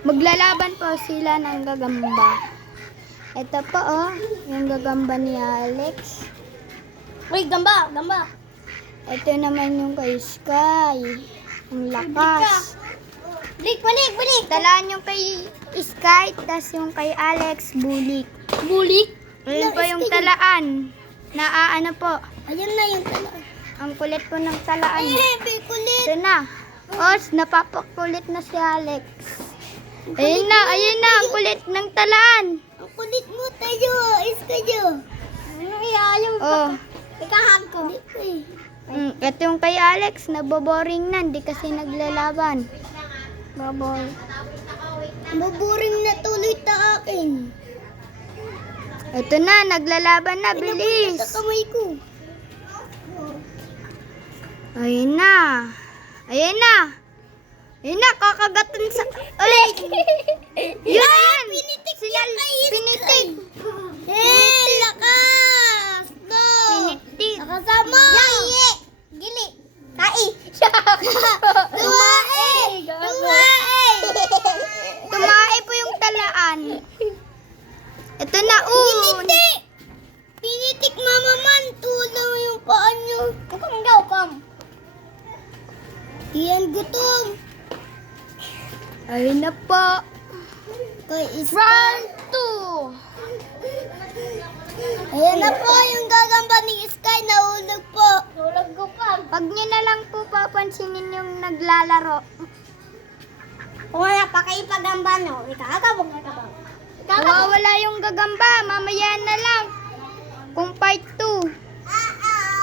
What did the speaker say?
Maglalaban po sila ng gagamba. Ito po oh, yung gagamba ni Alex. Uy, gamba, gamba. Ito naman yung kay Sky. Ang lakas. Balik. Talaan yung kay Sky, tas yung kay Alex, bulik. Bulik. Ayun po yung talaan. Naaano po. Ayun na yung tala. Ang kulit po ng talaan. Ay, kulit. Ito na. Os, napapakulit na si Alex. Ayun na, ang kulit ng talaan. Ang kulit mo tayo, kayo. Ano ayaw Oh. Ikahag ko. Ito yung kay Alex, naboboring na, hindi kasi naglalaban. Baboy. Maburing na tuloy ta akin. Ito na, naglalaban na, bilis. Sa kamay ko. Ayun na. Ayun na, kakagatan sa... Ulit! Yun! Pinitik Pinitik! Lakas! No! Pinitik! Nakasama! Yaye! Gili! Tai! Tumae! Tumae po yung talaan. Ito na, Pinitik! Pinitik, mama man! Tulang yung paa nyo. Ukam. Iyan gutom. Ayun na po. Kay Round 2. Ayan na po yung gagamba ni Sky. Nahulog po. Nahulog ko pa. Pag nyo na lang po papansinin yung naglalaro. Kung wala pa kayo pagamba, no? Ikakabog. Nawawala yung gagamba, mamaya na lang. Kung part